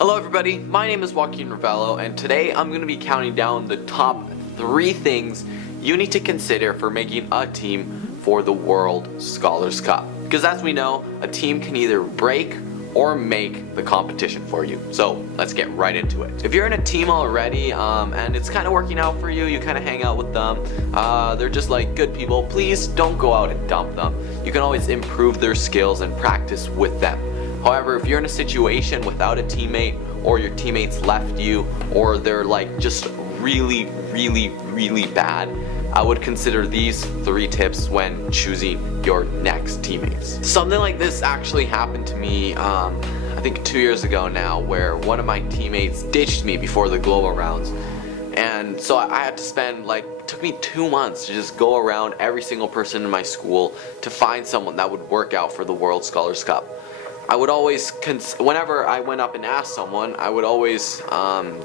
Hello everybody, my name is Joaquin Revello, and today I'm going to be counting down the top 3 things you need to consider for making a team for the World Scholars Cup. Because as we know, a team can either break or make the competition for you. So let's get right into it. If you're in a team already and it's kind of working out for you, you kind of hang out with them, they're just like good people, please don't go out and dump them. You can always improve their skills and practice with them. However, if you're in a situation without a teammate, or your teammates left you, or they're like just really bad, I would consider these 3 tips when choosing your next teammates. Something like this actually happened to me I think 2 years ago now, where one of my teammates ditched me before the global rounds, and so I had to spend it took me 2 months to just go around every single person in my school to find someone that would work out for the World Scholars Cup. I would always, whenever I went up and asked someone, I would always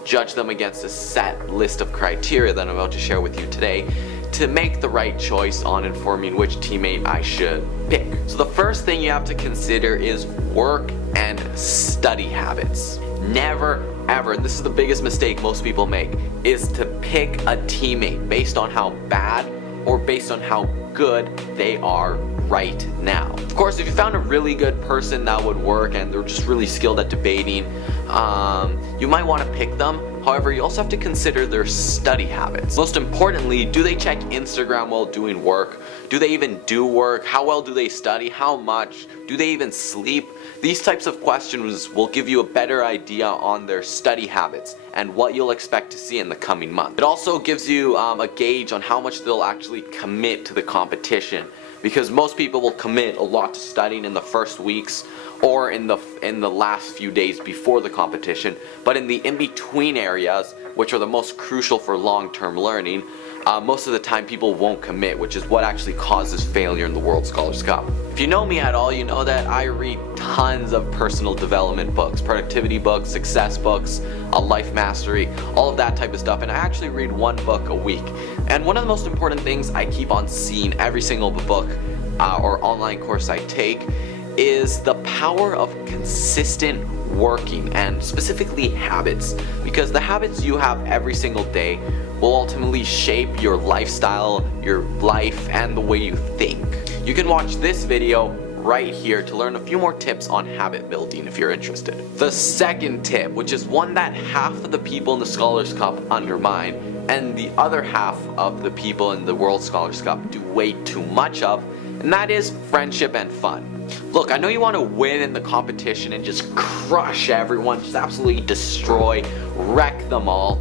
judge them against a set list of criteria that I'm about to share with you today to make the right choice on informing which teammate I should pick. So the first thing you have to consider is work and study habits. Never ever, and this is the biggest mistake most people make, is to pick a teammate based on how bad or based on how good they are right now. Of course, if you found a really good person that would work and they're just really skilled at debating, you might want to pick them. However, you also have to consider their study habits. Most importantly, do they check Instagram while doing work? Do they even do work? How well do they study? How much? Do they even sleep? These types of questions will give you a better idea on their study habits and what you'll expect to see in the coming month. It also gives you a gauge on how much they'll actually commit to the competition, because most people will commit a lot to studying in the first weeks or in the last few days before the competition, but in the in-between areas, which are the most crucial for long-term learning, most of the time people won't commit, which is what actually causes failure in the World Scholars Cup. If you know me at all, you know that I read tons of personal development books, productivity books, success books, life mastery, all of that type of stuff, and I actually read 1 book a week. And one of the most important things I keep on seeing every single book or online course I take is the power of consistent working, and specifically habits, because the habits you have every single day will ultimately shape your lifestyle, your life, and the way you think. You can watch this video right here to learn a few more tips on habit building if you're interested. The second tip, which is one that half of the people in the Scholars Cup undermine and the other half of the people in the World Scholars Cup do way too much of, and that is friendship and fun. Look, I know you want to win in the competition and just crush everyone, just absolutely destroy, wreck them all,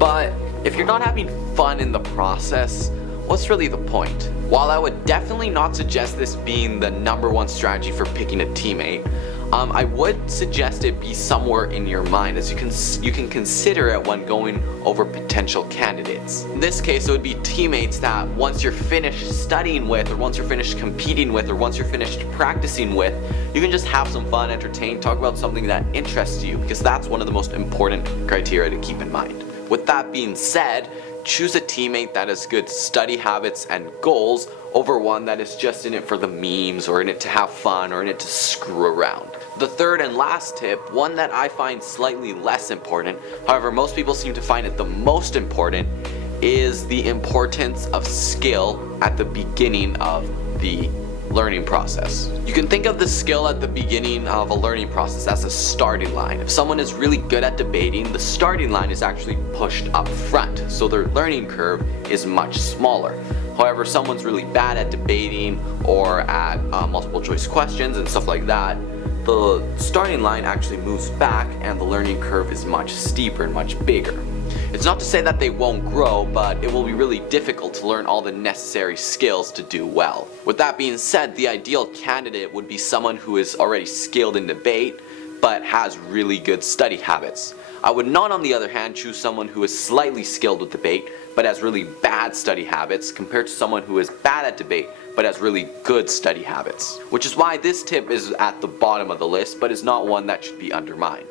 but if you're not having fun in the process, what's really the point? While I would definitely not suggest this being the #1 strategy for picking a teammate, I would suggest it be somewhere in your mind, as you can consider it when going over potential candidates. In this case, it would be teammates that once you're finished studying with, or once you're finished competing with, or once you're finished practicing with, you can just have some fun, entertain, talk about something that interests you, because that's one of the most important criteria to keep in mind. With that being said, choose a teammate that has good study habits and goals over one that is just in it for the memes, or in it to have fun, or in it to screw around. The third and last tip, one that I find slightly less important, however most people seem to find it the most important, is the importance of skill at the beginning of the learning process. You can think of the skill at the beginning of a learning process as a starting line. If someone is really good at debating, the starting line is actually pushed up front, so their learning curve is much smaller. However, if someone's really bad at debating or at multiple choice questions and stuff like that, the starting line actually moves back and the learning curve is much steeper and much bigger. It's not to say that they won't grow, but it will be really difficult to learn all the necessary skills to do well. With that being said, the ideal candidate would be someone who is already skilled in debate, but has really good study habits. I would not, on the other hand, choose someone who is slightly skilled with debate, but has really bad study habits, compared to someone who is bad at debate, but has really good study habits. Which is why this tip is at the bottom of the list, but is not one that should be undermined.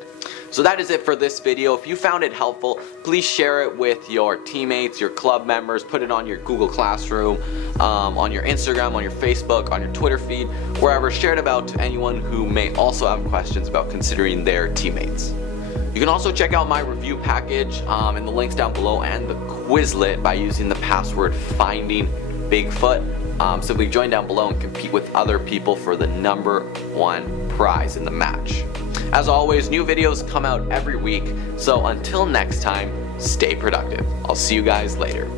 So that is it for this video. If you found it helpful, please share it with your teammates, your club members, put it on your Google Classroom, on your Instagram, on your Facebook, on your Twitter feed, wherever. Share it about to anyone who may also have questions about considering their teammates. You can also check out my review package in the links down below and the Quizlet by using the password Finding Bigfoot. Simply join down below and compete with other people for the #1 prize in the match. As always, new videos come out every week, so until next time, stay productive. I'll see you guys later.